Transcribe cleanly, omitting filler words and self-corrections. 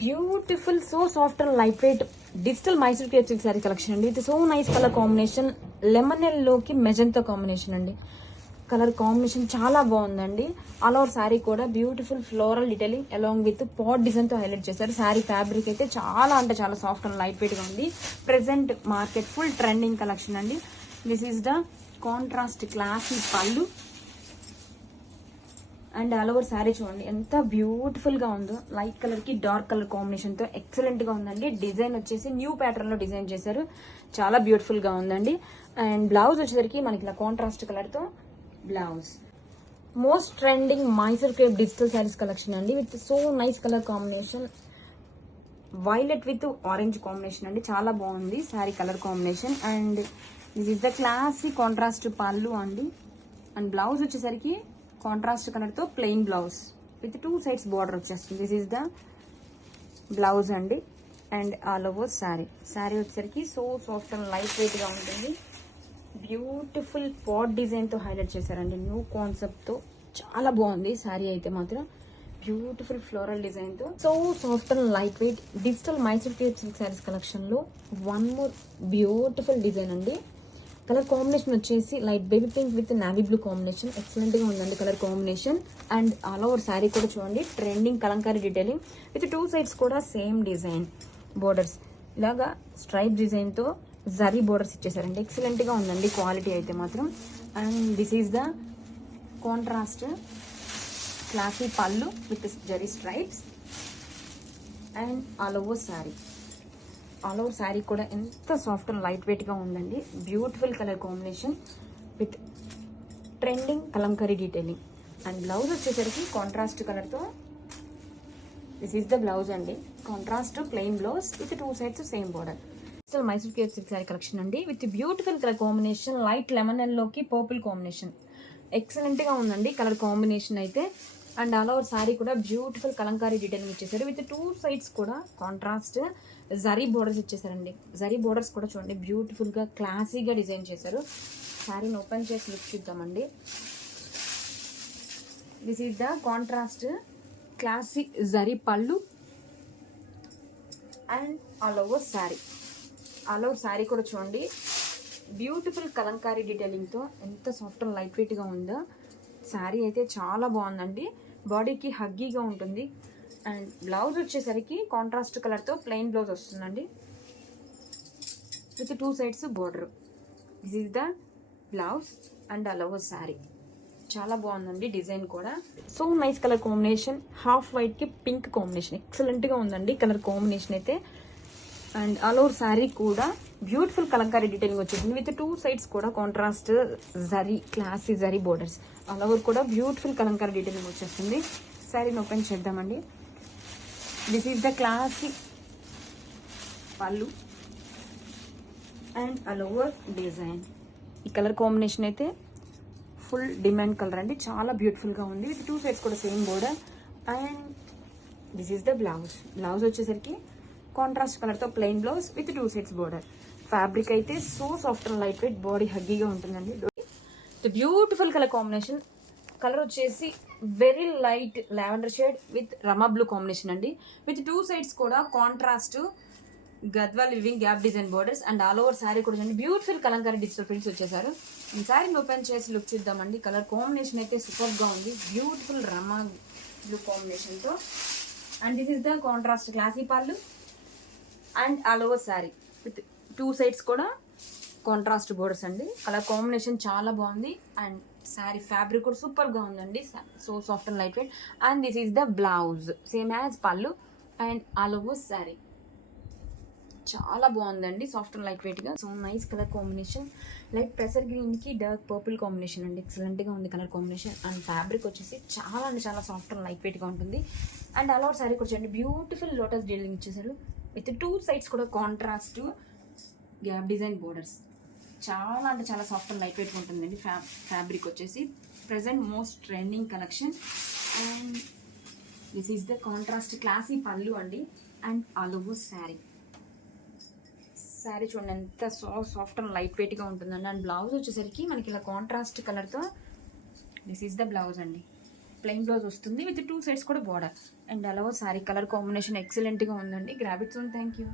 Beautiful so soft and light weight digital Mysore crepe silk sari collection అండి. ఇది so nice colour combination, lemon ఎల్లోకి magenta combination అండి. Colour combination చాలా బాగుందండి. All over sari కూడా beautiful floral detailing along with pot design తో highlight చేశారు. Sari fabric అయితే చాలా అంటే చాలా సాఫ్ట్ అండ్ లైట్ వెయిట్ గా ఉంది. Present market full trending collection అండి. This is the contrast classy pallu and all over sari చూడండి ఎంత బ్యూటిఫుల్ గా ఉందో. లైట్ కలర్ కి డార్క్ కలర్ కాంబినేషన్ తో ఎక్సలెంట్ గా ఉందండి. డిజైన్ వచ్చేసి న్యూ ప్యాటర్న్ లో డిజైన్ చేశారు, చాలా బ్యూటిఫుల్ గా ఉందండి. అండ్ బ్లౌజ్ వచ్చేసరికి మనకి ఇలా కాంట్రాస్ట్ కలర్ తో blouse. Most trending Mysore crepe digital saris collection అండి with so nice colour combination. Violet with orange combination అండి, చాలా బాగుంది sari colour combination. And this is the classy contrast pallu అండి. అండ్ బ్లౌజ్ వచ్చేసరికి కాంట్రాస్ట్ కలర్ తో plain blouse with 2 sides border వచ్చేస్తుంది. This is the blouse అండి. And all over sari వచ్చేసరికి so soft and light weight గా ఉంటుంది. బ్యూటిఫుల్ పాట్ డిజైన్ తో highlight చేశారండి, న్యూ కాన్సెప్ట్ తో చాలా బాగుంది శారీ అయితే మాత్రం. బ్యూటిఫుల్ ఫ్లోరల్ డిజైన్ తో so soft and light weight digital Mysore crepe silk saris collection లో వన్ మోర్ బ్యూటిఫుల్ డిజైన్ అండి. కలర్ కాంబినేషన్ వచ్చేసి light baby pink with navy blue combination, excellent గా ఉందండి colour combination. And all over sari కూడా చూడండి trending Kalamkari detailing with 2 sides కూడా same design borders, ఇలాగా stripe design తో జరీ బోర్డర్స్ ఇచ్చేసారండి. ఎక్సలెంట్ గా ఉందండి క్వాలిటీ అయితే మాత్రం. And this is the contrast classy pallu with zari stripes and all over sari కూడా ఎంత సాఫ్ట్ అండ్ లైట్ వెయిట్ గా ఉందండి. Beautiful colour combination with trending kalamkari detailing. And blouse వచ్చేసరికి కాంట్రాస్ట్ కలర్ తో దిస్ ఈస్ ద బ్లౌజ్ అండి. Contrast plain blouse with 2 sides same border. Digital Mysore crepe silk sari collection అండి with beautiful colour combination, light lemon ఎల్లోకి purple combination, excellent గా ఉందండి colour combination అయితే. And all over sari కూడా beautiful kalamkari detailing ఇచ్చేసారు with 2 sides కూడా contrast zari borders ఇచ్చేసారండి. Zari borders కూడా చూడండి బ్యూటిఫుల్ గా క్లాసీగా డిజైన్ చేశారు. శారీని ఓపెన్ చేసి లుక్ చూద్దామండి. This is the contrast classic zari పళ్ళు అండ్ ఆల్ ఓవర్ శారీ కూడా చూడండి బ్యూటిఫుల్ కలంకారీ డీటెయిలింగ్ తో ఎంత సాఫ్ట్ అండ్ లైట్ వెయిట్ గా ఉందో. శారీ అయితే చాలా బాగుందండి, బాడీకి హగ్గీగా ఉంటుంది. అండ్ బ్లౌజ్ వచ్చేసరికి కాంట్రాస్ట్ కలర్ తో ప్లెయిన్ బ్లౌజ్ వస్తుందండి with 2 sides border. This is the blouse and all over sari చాలా బాగుందండి డిజైన్ కూడా. So nice colour combination, half white కి పింక్ కాంబినేషన్, ఎక్సలెంట్ గా ఉందండి కలర్ కాంబినేషన్ అయితే. అండ్ ఆల్ ఓవర్ శారీ కూడా బ్యూటిఫుల్ కలంకారీ డీటెయిలింగ్ వచ్చేసింది విత్ 2 సైడ్స్ కూడా contrast zari classy zari borders. All over కూడా బ్యూటిఫుల్ కలంకారీ డీటెయిలింగ్ వచ్చేస్తుంది. శారీని ఓపెన్ చేద్దామండి. This is the classic pallu and all over design. ఈ కలర్ కాంబినేషన్ అయితే ఫుల్ డిమాండ్ కలర్ అండి, చాలా బ్యూటిఫుల్ గా ఉంది విత్ 2 సైడ్స్ కూడా same border. And this is the blouse వచ్చేసరికి కాంట్రాస్ట్ కలర్ తో plain blouse with 2 sides border. Fabric అయితే so soft and light weight, body హగ్గీగా ఉంటుందండి. Beautiful colour combination. కలర్ వచ్చేసి very light lavender shade with Rama blue combination అండి with 2 sides కూడా contrast Gadwal weaving gap design borders. And all over sari కూడా చూడండి beautiful Kalamkari digital prints వచ్చేసారు. శారీని ఓపెన్ చేసి లుక్ చూద్దామండి. కలర్ కాంబినేషన్ అయితే సూపర్ గా ఉంది, బ్యూటిఫుల్ రమా బ్లూ కాంబినేషన్ తో. And this is the contrast classy pallu and all over sari with 2 sides కూడా కాంట్రాస్ట్ బోర్డర్స్ అండి. కలర్ కాంబినేషన్ చాలా బాగుంది. అండ్ శారీ ఫ్యాబ్రిక్ కూడా సూపర్ గా ఉందండి, so soft and light weight. And this is the blouse same as pallu and all over sari చాలా బాగుందండి, soft and light weight గా. So nice colour combination, light pressure green కి dark purple combination అండి, excellent గా ఉంది colour combination. And fabric వచ్చేసి చాలా అంటే చాలా సాఫ్ట్ అండ్ లైట్ వెయిట్ గా ఉంటుంది. అండ్ ఆల్ ఓవర్ శారీ కూడా చూడండి బ్యూటిఫుల్ లోటస్ డీలింగ్ ఇచ్చేసారు విత్ 2 సైడ్స్ కూడా కాంట్రాస్ట్ గ్యాప్ డిజైన్ బోర్డర్స్. చాలా అంటే చాలా సాఫ్ట్ అండ్ లైట్ వెయిట్ ఉంటుందండి. ఫ్యాబ్రిక్ వచ్చేసి present most trending collection. And this is the contrast classy పళ్ళు అండి అండ్ ఆల్ ఓవర్ శారీ చూడండి ఎంత సాఫ్ట్ అండ్ లైట్ వెయిట్ గా ఉంటుందండి. అండ్ బ్లౌజ్ వచ్చేసరికి మనకి ఇలా కాంట్రాస్ట్ కలర్ తో దిస్ ఈస్ ద బ్లౌజ్ అండి. ప్లెయిన్ బ్లౌజ్ వస్తుంది విత్ 2 సైడ్స్ కూడా బార్డర్. అండ్ అలా సారీ కలర్ కాంబినేషన్ ఎక్సలెంట్గా ఉందండి. Grab it soon. Thank you.